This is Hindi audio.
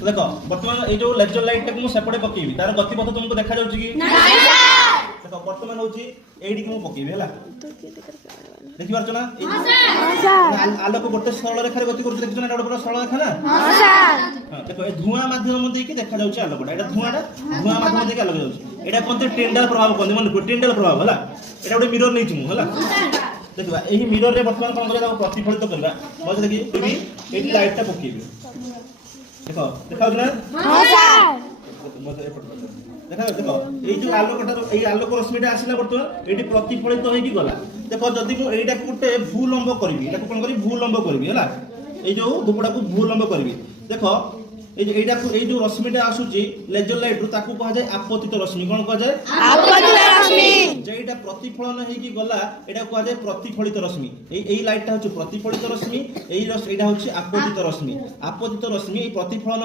तो देखो वर्तमान ये जो लेजर लाइट टाको सेपटे पकेबी तार गतिपथ तुमको देखा जाउची कि देखो वर्तमान होची एडी को पकेबी हला देखि पारछ ना आलोक गोटे सरल रेखा गति करछ देखछ ना एटा गोटे सरल रेखा ना हां देखो ए धुआं माध्यम दे कि देखा जाउची आलोकटा एटा धुआं माध्यम दे कि आलोक जाउची एटा कोनते टेंडल प्रभाव कोन मन टेंडल प्रभाव हला एटा गोटे मिरर नै छु हला देखिबा एही मिरर रे वर्तमान कोन करे प्रतिफलित करबा मजे देखि तुमी एडी लाइट टा पकेबी देखो देखाउ ना हां सर मजे एपट देखा देखो ए जो आलोकटा ए आलोक रश्मिटा आसिला वर्तमान एडी प्रतिफलित होई कि गला देखो जदी को एटा गुटे भूलंब करबी एटा कोन करी भूलंब करबी हला ए जो धूपटा को भूलंब करबी देखो এই যে রশ্মিটা আসুচি লেজর লাইট তাকু কহা যায় আপতিত রশ্মি কোন কহা যায় আপতিত রশ্মি যেটা প্রতিফলন হেকি গলা এটা কহা যায় প্রতিফলিত রশ্মি এই লাইটটা হচ্ছে প্রতিফলিত রশ্মি এইটা হচ্ছে আপতিত রশ্মি এই প্রতিফলন